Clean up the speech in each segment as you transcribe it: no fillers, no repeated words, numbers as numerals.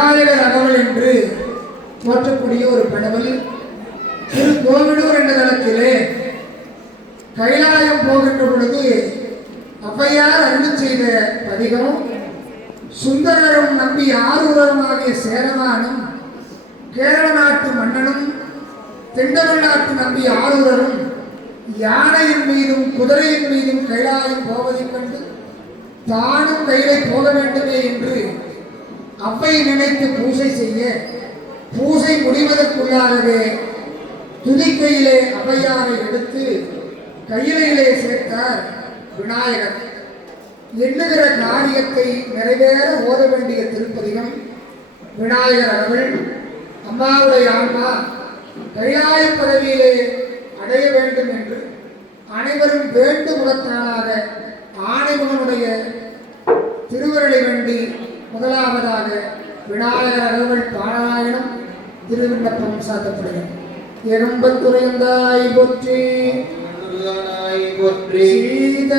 விநாயகர் அகவல் என்று போற்றக்கூடிய ஒரு பணவல். திருக்கோவிலூர் என்ற தளத்திலே கைலாயம் போகின்ற பொழுது ஔவையார் அருளி செய்த பதிகம். சுந்தரரும் நம்பி ஆரூரருமாகிய சேரமானும் கேரள நாட்டு மன்னனும் தென்தமிழ்நாட்டு நம்பி ஆரூரரும் யானையின் மீதும் குதிரையின் மீதும் கைலாயம் போவதைக் கண்டு தானும் கையிலே போக வேண்டுமே என்று அவ்வை நினைத்து பூசை செய்ய, பூசை முடிவதற்குள்ளாகவே துதிக்கையிலே ஔவையாரை எடுத்து கையிலே சேர்த்தார் விநாயகர். எண்ணுகிற காரியத்தை நிறைவேற ஓத வேண்டிய திருப்பதிகம் விநாயகர் அகவல். அம்மாவுடைய ஆன்மா கைலாய பதவியிலே அடைய வேண்டும் என்று அனைவரும் வேண்டுமுகத்தானாக ஆணைமுகனுடைய திருவருளை வேண்டி முதலாவதாக விநாயகர் அகவல் பாராயணம் திருவிண்ணப்பம் சாத்தப்படுகிறது. எறும்பத்துறைந்தாய் போற்றி சீத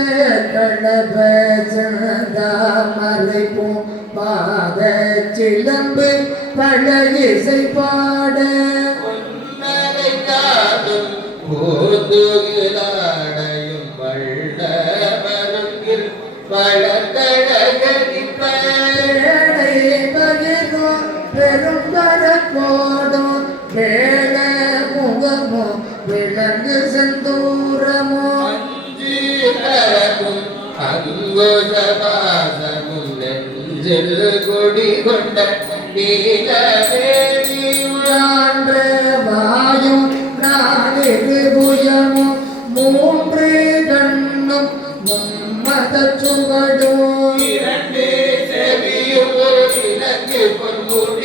கடப சந்தாமரை பாத சிலம்பு பழகிசை பாட போதுகிலாடையும் வள்ள மருங்கில் வளர்த்தழகி பேடை பகிரோ பெரும் பரப்போடோ வேட முகமோ விலங்கு செந்தூரமோ அஞ்சீரமும் அங்குஜபாசமும் நெஞ்சில் கொடி கொண்ட நீலவேணியான்ற வாயும் நாலிரு புயமும் மூன்று கண்ணும் மும்மத சுவடும் இரண்டு செவியும் இலங்கு பொன்முடி